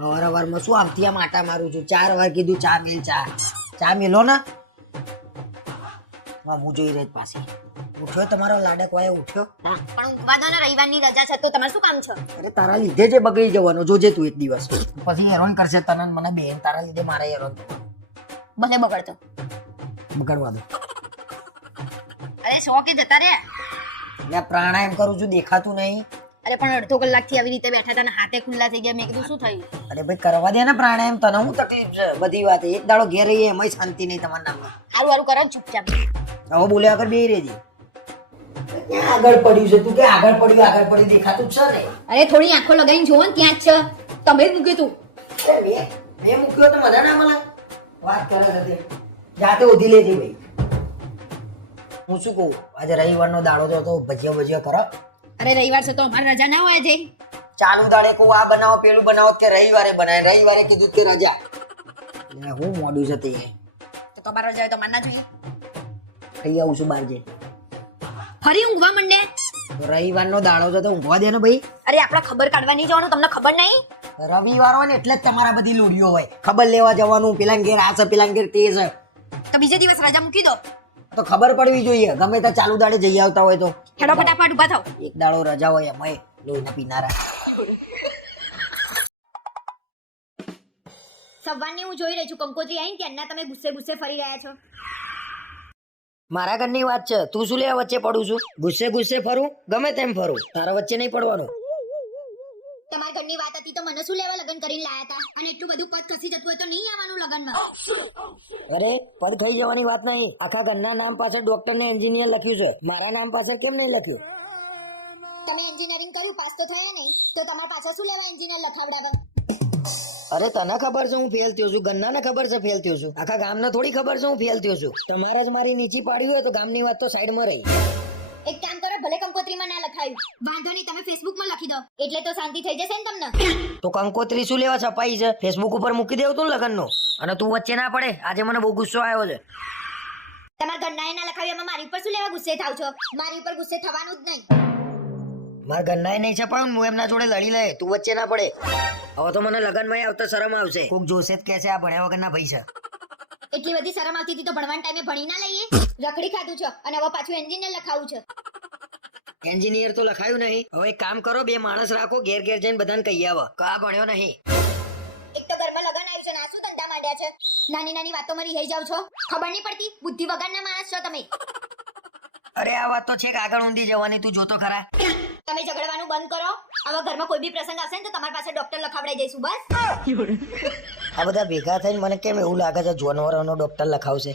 હવાર હવારમાં શું આવતી આમ આટા મારું છું? ચાર વાર કીધું ચા મેલ ચા. ચા મેલો ને. હું જોઈ રહી પાછી. ઉઠ્યો? તમારો લાડક વાય ઉઠ્યો? પણ ઊંઘવા દો ને રવિવારની રજા છે તો તમારે શું કામ છે? અરે તારા લીધે જે બગડી જવાનો જોજે તું એક દિવસ. પછી હેરોન કરશે તને મને બેન તારા લીધે મારે હેરોન ભલે બગડતો. બગડવા દો. અરે શોકે જતા રે મેં પ્રાણાયામ કરું છું દેખાતું નહીં. અરે પણ અડધો કલાકથી આવી રીતે બેઠા હતા અને હાથે ખુલ્લા થઈ ગયા. મેં કીધું શું થયું? અરે ભાઈ કરવા દે ને પ્રાણાયામ તને હું તકલીફ છે? બધી વાત એક દાડો ઘેર રહીએ એમાંય શાંતિ નહીં તમારા નામમાં. સારું સારું કરો ચૂપચાપ. હવે બોલ્યા આગળ બે રેજી ક્યાં આગળ પડ્યું છે તું? કે આગળ પડ્યું? આગળ પડ્યું દેખાતું છે ને. અરે થોડી આંખો લગાવીને જોવો ને ત્યાં જ છે. તમે જ મૂક્યું તું. મેં મેં મૂક્યો તો મને ના મળે. વાત કરે છે જાતે ઉધી લેજે ભાઈ. હું શું કહું? આજે રવિવારનો દાડો તો ભજીયા ભજીયા કરો અરે રવિવાર છે તો અમારે રજા ના હોય જઈ ચાલુ દાડે કહું આ બનાવો પેલું બનાવો કે રવિવારે બનાવે? રવિવારે કીધું કે રજા. એટલે હું મોડું છે તે. તો તમારે રજા હોય તો માનના જોઈએ. ખાઈ આવું છું બહાર જઈ ફરી ઊંઘવા મંડે? રવિવારનો દાડો છે તો ઊંઘવા દે ને ભાઈ. અરે આપણે ખબર કાઢવા નહીં જવાનું તમને ખબર નહીં? રવિવાર હોય ને એટલે જ તમારા બધી લોડીઓ હોય. ખબર લેવા જવાનું પેલા ઘેર આ છે પેલા ઘેર તે છે. તો બીજે દિવસ રજા મૂકી દો. તો ખબર પડવી જોઈએ. ગમે ત્યાં ચાલુ દાડે જઈ આવતા હોય તો. હેડો ફટાફટ ઊભા થાવ એક દાડો રજા હોય એમાંય લોહીના પીનારા. સવારની હું જોઈ રહી છું. કંકોત્રી આવીને ત્યારના તમે ગુસ્સે ગુસ્સે ફરી રહ્યા છો. મારા ઘરની વાત છે. તું શું લેવા વચ્ચે પડું છું? ગુસ્સે ગુસ્સે ફરું? ગમે તેમ ફરું. તારા વચ્ચે નહીં પડવાનું. તમારા ઘરની વાત હતી તો મને શું લેવા લગ્ન કરીને લાયા હતા? અને એટલું બધું પદ ખસી જતું હોય તો નહીં આવવાનું લગ્નમાં. અરે પદ ખાઈ જવાની વાત નહીં. આખા ઘરના નામ પાછળ ડોક્ટર ને એન્જિનિયર લખ્યું છે. મારા નામ પાછળ કેમ નહીં લખ્યું? તમે એન્જિનિયરિંગ કર્યું પાસ તો થયા નહીં. તો તમારા પાછળ શું લેવા એન્જિનિયર લખાવડાવે અરે તને ખબર છે હું ફેલ થયો છું? ગન્નાને ખબર છે ફેલ થયો છું? આખા ગામને થોડી ખબર છે હું ફેલ થયો છું? તમારે જ મારી નીચી પાડવી હોય તો ગામની વાત તો સાઈડમાં રહી. એક કામ ભલે કંકોત્રીમાં ના લખાયું. વાંધો નહીં તમે ફેસબુકમાં લખી દો. એટલે તો શાંતિ થઈ જશે ને તમને? તો કંકોત્રી શું લેવા છપાઈ છે? ફેસબુક ઉપર મૂકી દેવું તું લગનનું? અને તું વચ્ચે ના પડે. આજે મને બહુ ગુસ્સો આવ્યો છે. તમારા ઘરના ના લખાવ્યું એમાં મારી ઉપર શું લેવા ગુસ્સે થાવ છો? મારી ઉપર ગુસ્સે થવાનું જ નહીં. મારા ઘરના નહીં છપાયું હું એમના જોડે લડી લે તું વચ્ચે ના પડે. હવે તો મને લગનમાં આવતો શરમ આવશે. કોક જોશે જ કે આ ભણ્યા વગરના ભાઈ છે. એટલી બધી શરમ આવતી હતી તો ભણવાના ટાઈમે ભણી ના લઈએ? રખડી ખાધું છે. અને હવે પાછું એન્જિનિયર લખાવું છે. એન્જિનિયર તો લખાયું નહીં. હવે એક કામ કરો બે માણસ રાખો ઘેર ઘેર જઈને બધાને કહી આવો. કા ભણ્યો નહીં? એક તો ઘરમાં લગન આવ્યું છે ને આ શું ધંધા માંડ્યા છે? નાની નાની મારી હઈ જાવ છો? ખબર નહીં પડતી બુદ્ધિ વગરના માણસ છો તમે. અરે આ વાત તો છે કે આગળ ઊંધી જવાની તું જોતો ખરા. તમે ઝઘડવાનું બંધ કરો. હવે ઘરમાં કોઈ બી પ્રસંગ આવશે ને તો તમારી પાસે ડોક્ટર લખાવડાઈ જઈશું બસ. આ બધા ભેગા થઈને મને કેમ એવું લાગે છે જાનવરોનો ડોક્ટર લખાવશે?